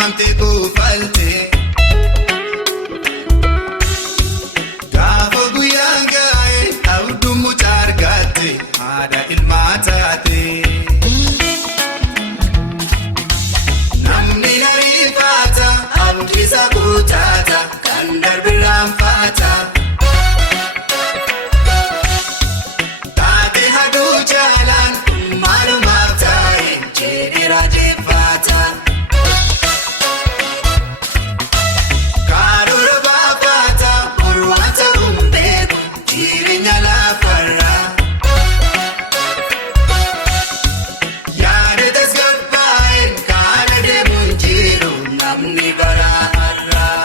mamte kufalte Gaafa guyyaan gaa'e abduu mucaa argatte haadha ilmaa taate Namni ariifata abdiisa guutaata kan darbirraan faata Taate haduu jaalaan maalumaaf taa'e jedhee raajeffata Karoora baafata urwaata humbeeku jireenya lafarraa Yaada tasgabbaa'een kan adeemuun jiru namni bara har'aa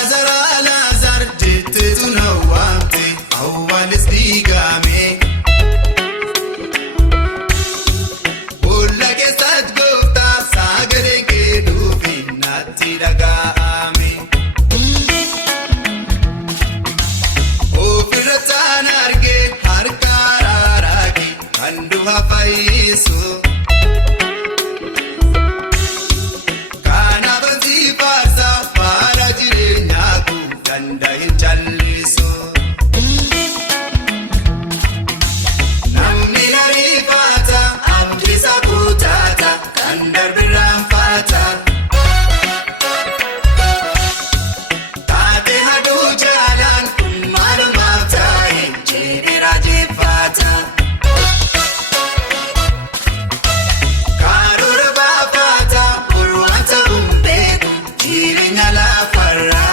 Alazar jetteetu na waamte awwaalis diigame Boolla keessatti gooftaa sagalee kee dhufe natti dhaga'ame Ofirra taan argee harka araaraa kee kan du'a fayyisu Danda'in jallisu Namni ariifata abdiisa guutaata kan darbirraan faata Taate haduu jaalaan maalumaaf taa'e jedhee raajeffata Karoora baafata urwaata humbeeku jireenya lafarraa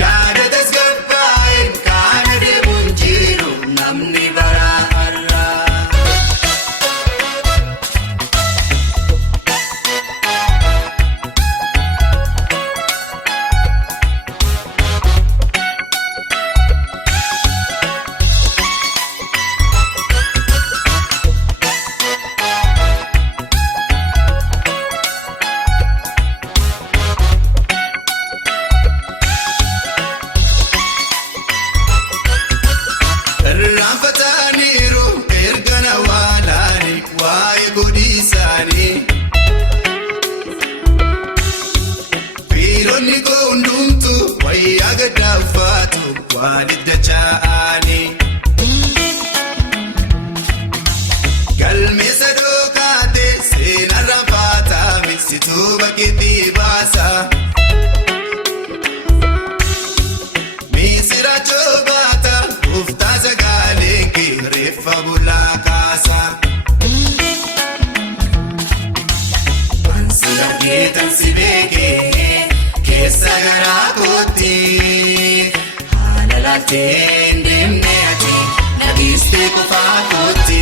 Yaada tasgabbaa'een kan adeemuun jiru namni bara har'aa Irraanfataniiru erga na waalaani waa'ee godhiisaanii Fiironni koo hundumtuu wayyaa gaddaa uffatu waalitti dacha'anii Galmeessa dhookaate seenarra faatame situu bakkeetti baasa Misira choobaata uftaa sagaaleen kee reeffa bulaa kaasa Ansi argeetan si beekee keessa garaa kootti Haala laaltee hin deemne ati na dhiistee qofaa kootti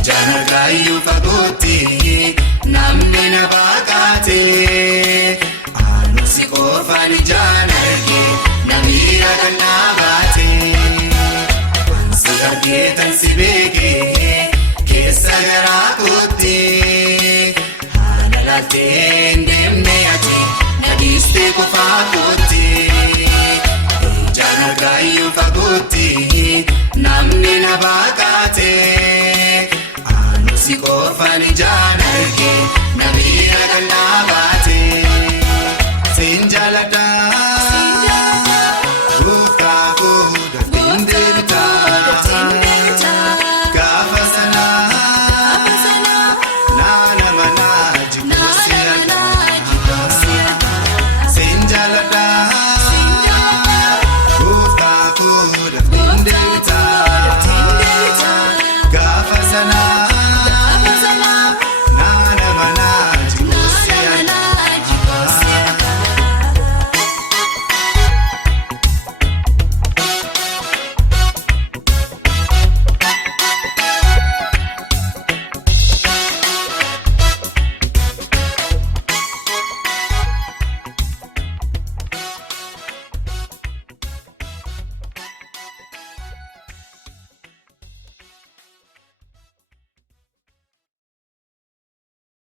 Ijaan argaayyuu fagootti namni na baaqaate Anu si qofaan ijaan argee na miira kan na baate Ansi argeetan si beekee keessa garaa kootti Haala laaltee hin deemne ati na dhiistee qofaa kootti Ijaan argaayyuu fagootti namni na baaqaate Anu si qofaan ijaan argee na miira kan na